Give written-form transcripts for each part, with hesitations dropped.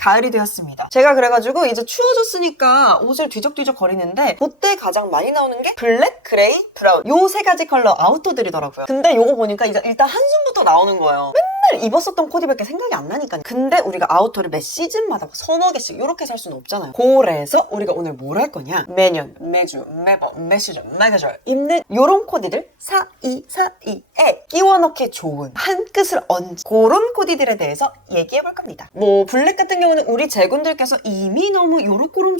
가을이 되었습니다. 제가 그래가지고 이제 추워졌으니까 옷을 뒤적뒤적 거리는데 그때 가장 많이 나오는 게 블랙, 그레이, 브라운 요 세 가지 컬러 아우터들이더라고요. 근데 요거 보니까 이제 일단 한숨부터 나오는 거예요. 맨날 입었었던 코디밖에 생각이 안 나니까요. 근데 우리가 아우터를 매 시즌마다 서너 개씩 이렇게 살 수는 없잖아요. 그래서 우리가 오늘 뭘 할 거냐, 매년, 매주, 매번, 매 시즌, 매 계절 입는 요런 코디들 사이사이에 끼워 넣기 좋은 한 끗을 얹은 그런 코디들에 대해서 얘기해 볼 겁니다. 뭐 블랙 같은 경우는 우리 제군들께서 이미 너무 요렇고름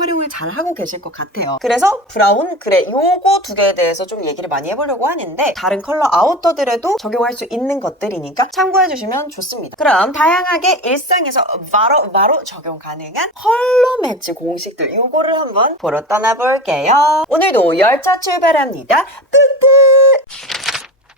활용을 잘 하고 계실 것 같아요. 그래서 브라운, 그레이 요거 두 개에 대해서 좀 얘기를 많이 해보려고 하는데 다른 컬러 아우터들에도 적용할 수 있는 것들이니까 참고해 주시면 좋습니다. 그럼 다양하게 일상에서 바로 적용 가능한 컬러 매치 공식들 요거를 한번 보러 떠나볼게요. 오늘도 열차 출발합니다. 뿌뿌!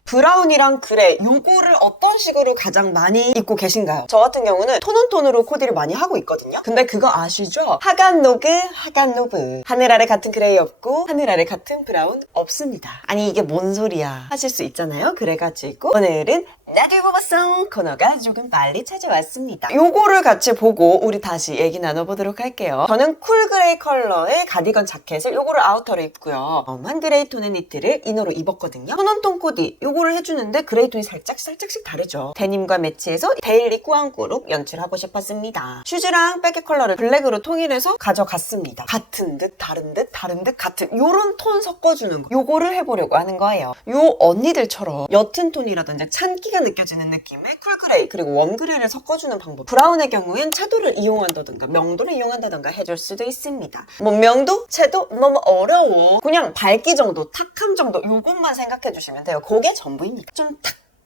브라운이랑 그레이 요거를 어떤 식으로 가장 많이 입고 계신가요? 저 같은 경우는 톤온톤으로 코디를 많이 하고 있거든요. 근데 그거 아시죠? 하간 노그, 하간 노브. 하늘 아래 같은 그레이 없고 하늘 아래 같은 브라운 없습니다. 아니 이게 뭔 소리야 하실 수 있잖아요. 그래가지고 오늘은 나도 입어봤어 코너가 조금 빨리 찾아왔습니다. 요거를 같이 보고 우리 다시 얘기 나눠보도록 할게요. 저는 쿨 그레이 컬러의 가디건 자켓을 요거를 아우터로 입고요. 한 그레이 톤의 니트를 이너로 입었거든요. 톤온톤 코디 요거를 해주는데 그레이 톤이 살짝씩 다르죠. 데님과 매치해서 데일리 꾸안꾸룩 연출하고 싶었습니다. 슈즈랑 백의 컬러를 블랙으로 통일해서 가져갔습니다. 같은 듯 다른 듯 같은 요런 톤 섞어주는 거 요거를 해보려고 하는 거예요. 요 언니들처럼 옅은 톤이라든지 찬기가 느껴지는 느낌의 쿨그레이 그리고 웜그레이를 섞어주는 방법. 브라운의 경우엔 채도를 이용한다든가 명도를 이용한다든가 해줄 수도 있습니다. 뭐 명도? 채도? 너무 어려워. 그냥 밝기 정도, 탁함 정도 요것만 생각해 주시면 돼요. 그게 전부입니다. 좀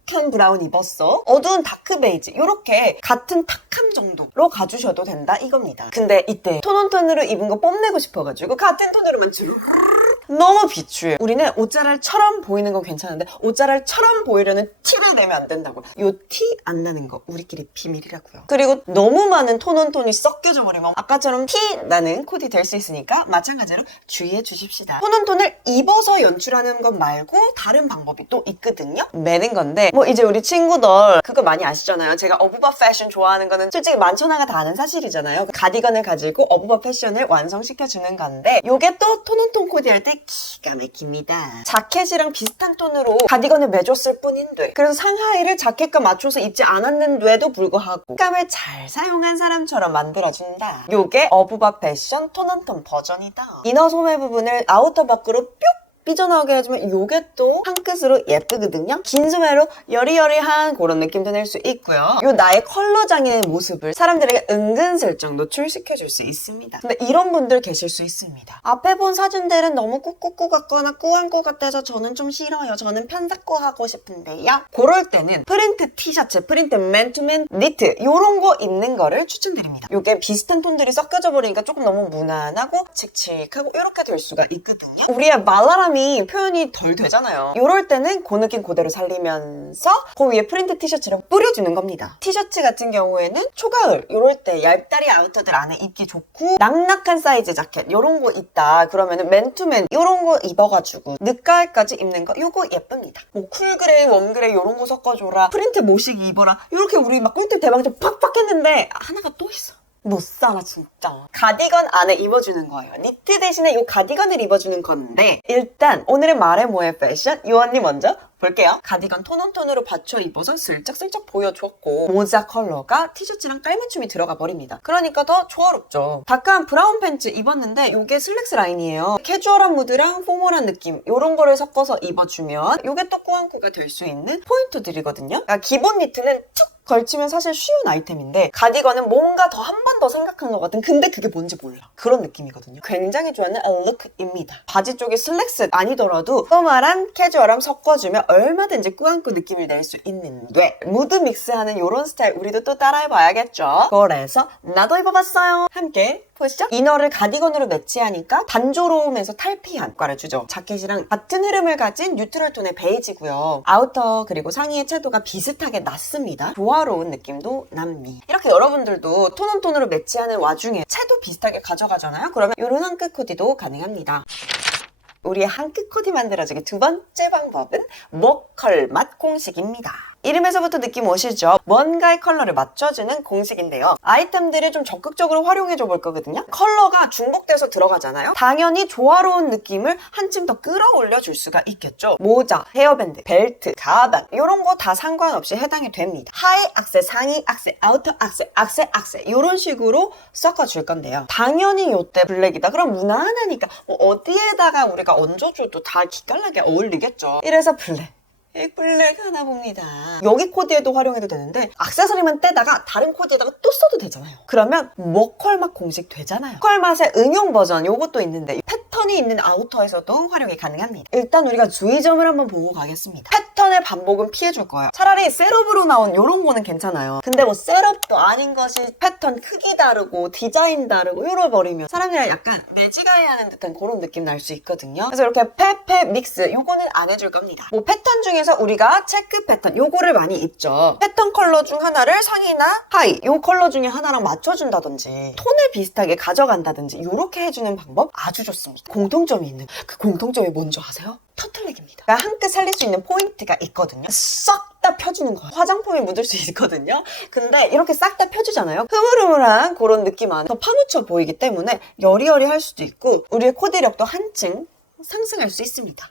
탁한 브라운 입었어. 어두운 다크 베이지 요렇게 같은 탁함 정도로 가주셔도 된다 이겁니다. 근데 이때 톤온톤으로 입은 거 뽐내고 싶어가지고 같은 톤으로만 주르르 너무 비추해. 우리는 옷자랄처럼 보이는 건 괜찮은데 옷자랄처럼 보이려는 티를 내면 안 된다고. 요 티 안 나는 거 우리끼리 비밀이라고요. 그리고 너무 많은 톤온톤이 섞여져 버리면 아까처럼 티 나는 코디 될 수 있으니까 마찬가지로 주의해 주십시다. 톤온톤을 입어서 연출하는 것 말고 다른 방법이 또 있거든요. 매는 건데 뭐 이제 우리 친구들 그거 많이 아시잖아요. 제가 어부바 패션 좋아하는 거는 솔직히 만천하가 다 아는 사실이잖아요. 가디건을 가지고 어부바 패션을 완성시켜주는 건데 요게 또 톤온톤 코디할 때 기가 막힙니다. 자켓이랑 비슷한 톤으로 가디건을 매줬을 뿐인데 그래서 상하의를 자켓과 맞춰서 입지 않았는데도 불구하고 색감을 잘 사용한 사람처럼 만들어준다. 요게 어부바 패션 톤온톤 버전이다. 이너 소매 부분을 아우터 밖으로 뿅 삐져나오게 해주면 요게 또 한 끗으로 예쁘거든요. 긴 소매로 여리여리한 그런 느낌도 낼 수 있고요. 요 나의 컬러 장인의 모습을 사람들에게 은근슬쩍 노출시켜줄 수 있습니다. 근데 이런 분들 계실 수 있습니다. 앞에 본 사진들은 너무 꾹꾹꾹 같거나 꾸안꾸 같아서 저는 좀 싫어요. 저는 편삭고 하고 싶은데요. 그럴 때는 프린트 티셔츠, 프린트 맨투맨 니트 요런 거 입는 거를 추천드립니다. 요게 비슷한 톤들이 섞여져 버리니까 조금 너무 무난하고 칙칙하고 이렇게 될 수가 있거든요. 우리의 말라람이 표현이 덜 되잖아요. 이럴 때는 그 느낌 그대로 살리면서 그 위에 프린트 티셔츠를 뿌려주는 겁니다. 티셔츠 같은 경우에는 초가을 이럴 때 얇다리 아우터들 안에 입기 좋고 낙낙한 사이즈 자켓 이런 거 있다 그러면은 맨투맨 이런 거 입어가지고 늦가을까지 입는 거 요거 예쁩니다. 뭐 쿨그레이, 웜그레이 이런 거 섞어줘라 프린트 모시기 입어라 이렇게 우리 막 꿀팁 대방점 팍팍 했는데 하나가 또 있어. 못 살아 진짜. 가디건 안에 입어주는 거예요. 니트 대신에 이 가디건을 입어주는 건데 일단 오늘의 말해 뭐해 패션 이 언니 먼저 볼게요. 가디건 톤온톤으로 받쳐 입어서 슬쩍슬쩍 보여줬고 모자 컬러가 티셔츠랑 깔맞춤이 들어가 버립니다. 그러니까 더 조화롭죠. 다크한 브라운 팬츠 입었는데 이게 슬랙스 라인이에요. 캐주얼한 무드랑 포멀한 느낌 이런 거를 섞어서 입어주면 이게 또 꾸안꾸가 될 수 있는 포인트들이거든요. 그러니까 기본 니트는 툭 걸치면 사실 쉬운 아이템인데 가디건은 뭔가 더 한 번 더 생각한 것 같은 근데 그게 뭔지 몰라 그런 느낌이거든요. 굉장히 좋아하는 룩입니다. 바지 쪽에 슬랙스 아니더라도 포멀한 캐주얼함 섞어주면 얼마든지 꾸안꾸 느낌을 낼 수 있는데 무드 믹스하는 이런 스타일 우리도 또 따라해봐야겠죠. 그래서 나도 입어봤어요. 함께 보시죠. 이너를 가디건으로 매치하니까 단조로움에서 탈피한 효과를 주죠. 자켓이랑 같은 흐름을 가진 뉴트럴 톤의 베이지고요. 아우터 그리고 상의의 채도가 비슷하게 낮습니다. 조화로운 느낌도 납니다. 이렇게 여러분들도 톤온톤으로 매치하는 와중에 채도 비슷하게 가져가잖아요. 그러면 이런 한 끗 코디도 가능합니다. 우리의 한 끗 코디 만들어주기 두 번째 방법은 목컬 맛 공식입니다. 이름에서부터 느낌 오시죠? 뭔가의 컬러를 맞춰주는 공식인데요. 아이템들을 좀 적극적으로 활용해줘 볼 거거든요. 컬러가 중복돼서 들어가잖아요. 당연히 조화로운 느낌을 한층 더 끌어올려 줄 수가 있겠죠. 모자, 헤어밴드, 벨트, 가방 이런 거 다 상관없이 해당이 됩니다. 하의 악세, 상의 악세, 아우터 악세, 악세 이런 식으로 섞어줄 건데요. 당연히 요때 블랙이다. 그럼 무난하니까 어디에다가 우리가 얹어줘도 다 기깔나게 어울리겠죠. 이래서 블랙 하나 봅니다. 여기 코디에도 활용해도 되는데 액세서리만 떼다가 다른 코디에다가 또 써도 되잖아요. 그러면 먹컬맛 공식 되잖아요. 먹컬맛의 응용 버전 요것도 있는데 패턴이 있는 아우터에서도 활용이 가능합니다. 일단 우리가 주의점을 한번 보고 가겠습니다. 패턴의 반복은 피해줄 거예요. 차라리 셋업으로 나온 요런 거는 괜찮아요. 근데 뭐 셋업도 아닌 것이 패턴 크기 다르고 디자인 다르고 이러버리면 사람들이 약간 매지가이하는 듯한 그런 느낌 날 수 있거든요. 그래서 이렇게 페페 믹스 요거는 안 해줄 겁니다. 뭐 패턴 중에서 우리가 체크 패턴 요거를 많이 입죠. 패턴 컬러 중 하나를 상의나 하의 요 컬러 중에 하나랑 맞춰준다든지 톤을 비슷하게 가져간다든지 요렇게 해주는 방법 아주 좋습니다. 공통점이 있는 그 공통점이 뭔지 아세요? 터틀넥입니다. 그러니까 한 끗 살릴 수 있는 포인트가 있거든요. 싹 다 펴주는 거예요. 화장품이 묻을 수 있거든요. 근데 이렇게 싹 다 펴주잖아요. 흐물흐물한 그런 느낌 안에 더 파묻혀 보이기 때문에 여리여리할 수도 있고 우리의 코디력도 한층 상승할 수 있습니다.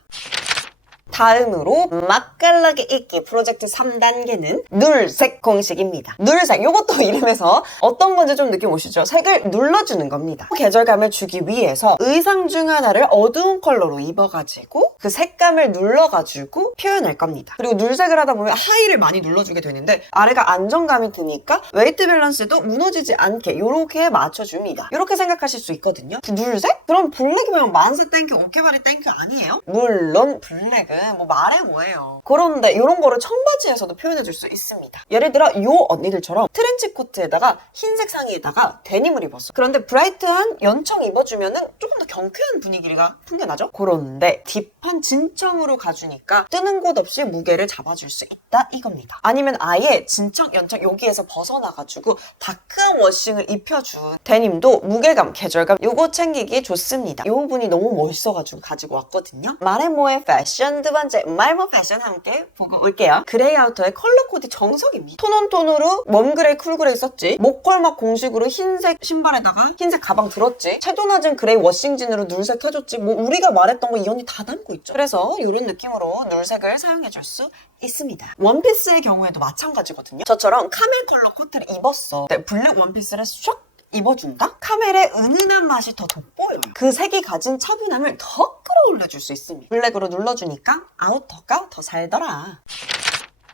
다음으로 맛깔나게 입기 프로젝트 3단계는 눌색 공식입니다. 눌색, 이것도 이름에서 어떤 건지 좀 느낌 오시죠? 색을 눌러주는 겁니다. 계절감을 주기 위해서 의상 중 하나를 어두운 컬러로 입어가지고 그 색감을 눌러가지고 표현할 겁니다. 그리고 눌색을 하다 보면 하의를 많이 눌러주게 되는데 아래가 안정감이 드니까 웨이트 밸런스도 무너지지 않게 이렇게 맞춰줍니다. 이렇게 생각하실 수 있거든요. 눌색? 그럼 블랙이면 만세 땡큐, 오케바리 땡큐 아니에요? 물론 블랙은 뭐 말해 뭐예요. 그런데 이런 거를 청바지에서도 표현해줄 수 있습니다. 예를 들어 요 언니들처럼 트렌치 코트에다가 흰색 상의에다가 데님을 입었어. 그런데 브라이트한 연청 입어주면은 조금 더 경쾌한 분위기가 풍겨나죠? 그런데 딥한 진청으로 가주니까 뜨는 곳 없이 무게를 잡아줄 수 있다 이겁니다. 아니면 아예 진청, 연청 여기에서 벗어나가지고 다크한 워싱을 입혀준 데님도 무게감, 계절감 요거 챙기기 좋습니다. 요 분이 너무 멋있어가지고 가지고 왔거든요. 마레모의 패션 두 번째 말모 패션 함께 보고 올게요. 그레이 아우터의 컬러 코디 정석입니다. 톤온톤으로 멈그레이 쿨그레이 썼지. 목컬막 공식으로 흰색 신발에다가 흰색 가방 들었지. 채도 낮은 그레이 워싱진으로 눌색 해줬지. 뭐 우리가 말했던 거 이 언니 다 담고 있죠. 그래서 이런 느낌으로 눌색을 사용해줄 수 있습니다. 원피스의 경우에도 마찬가지거든요. 저처럼 카멜 컬러 코트를 입었어. 근데 블랙 원피스를 쏙 입어준다? 카멜의 은은한 맛이 더 돋보여요. 그 색이 가진 차분함을 더 끌어올려줄 수 있습니다. 블랙으로 눌러주니까 아우터가 더 살더라.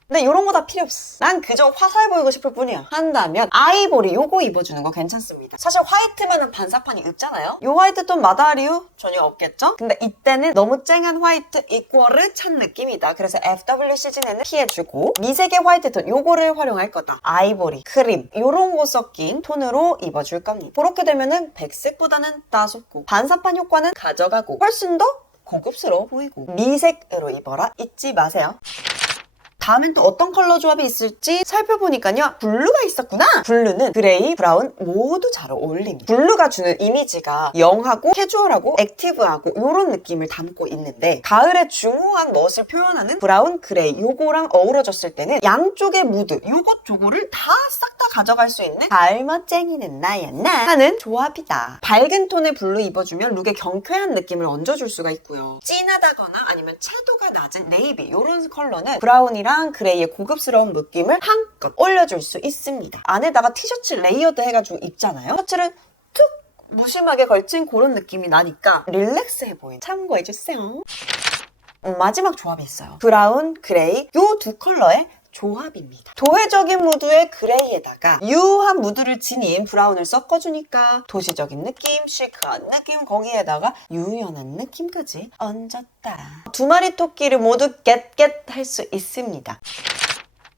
근데 이런 거 다 필요 없어. 난 그저 화사해 보이고 싶을 뿐이야. 한다면 아이보리 요거 입어주는 거 괜찮습니다. 사실 화이트만한 반사판이 있잖아요. 요 화이트 톤 마다리우 전혀 없겠죠? 근데 이때는 너무 쨍한 화이트 이꼬르 찬 느낌이다. 그래서 FW 시즌에는 피해주고 미색의 화이트 톤 요거를 활용할 거다. 아이보리, 크림 요런 거 섞인 톤으로 입어줄 겁니다. 그렇게 되면은 백색보다는 따숩고 반사판 효과는 가져가고 훨씬 더 고급스러워 보이고 미색으로 입어라 잊지 마세요. 다음엔 또 어떤 컬러 조합이 있을지 살펴보니까요. 블루가 있었구나. 블루는 그레이, 브라운 모두 잘 어울립니다. 블루가 주는 이미지가 영하고 캐주얼하고 액티브하고 이런 느낌을 담고 있는데 가을의 중후한 멋을 표현하는 브라운, 그레이 요거랑 어우러졌을 때는 양쪽의 무드 요것 저거를 다 싹 다 가져갈 수 있는 달멋쟁이는 나야 나 하는 조합이다. 밝은 톤의 블루 입어주면 룩에 경쾌한 느낌을 얹어줄 수가 있고요. 진하다거나 아니면 채도가 낮은 네이비 이런 컬러는 브라운이랑 그레이의 고급스러운 느낌을 한껏 올려줄 수 있습니다. 안에다가 티셔츠 레이어드 해가지고 입잖아요. 셔츠를 툭 무심하게 걸친 그런 느낌이 나니까 릴렉스해 보인 참고해주세요. 마지막 조합이 있어요. 브라운, 그레이 요 두 컬러의 조합입니다. 도회적인 무드의 그레이에다가 유한 무드를 지닌 브라운을 섞어주니까 도시적인 느낌, 시크한 느낌 거기에다가 유연한 느낌까지 얹었다. 두 마리 토끼를 모두 겟겟 할 수 있습니다.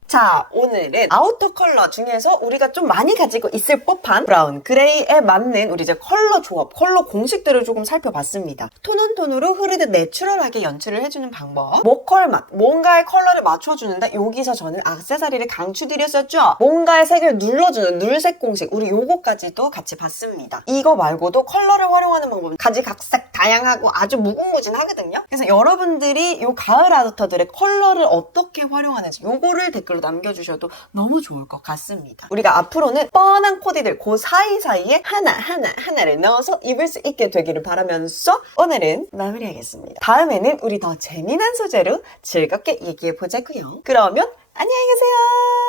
자, 오늘은 아우터 컬러 중에서 우리가 좀 많이 가지고 있을 법한 브라운, 그레이에 맞는 우리 이제 컬러 조합, 컬러 공식들을 조금 살펴봤습니다. 톤온 톤으로 흐르듯 내추럴하게 연출을 해주는 방법, 목컬 맛, 뭔가의 컬러를 맞춰주는데 여기서 저는 액세서리를 강추드렸었죠. 뭔가의 색을 눌러주는 눌색 공식, 우리 요거까지도 같이 봤습니다. 이거 말고도 컬러를 활용하는 방법은 가지각색 다양하고 아주 무궁무진하거든요. 그래서 여러분들이 요 가을 아우터들의 컬러를 어떻게 활용하는지 요거를 댓글로 남겨주셔도 너무 좋을 것 같습니다. 우리가 앞으로는 뻔한 코디들 그 사이사이에 하나를 넣어서 입을 수 있게 되기를 바라면서 오늘은 마무리하겠습니다. 다음에는 우리 더 재미난 소재로 즐겁게 얘기해 보자고요. 그러면 안녕히 계세요.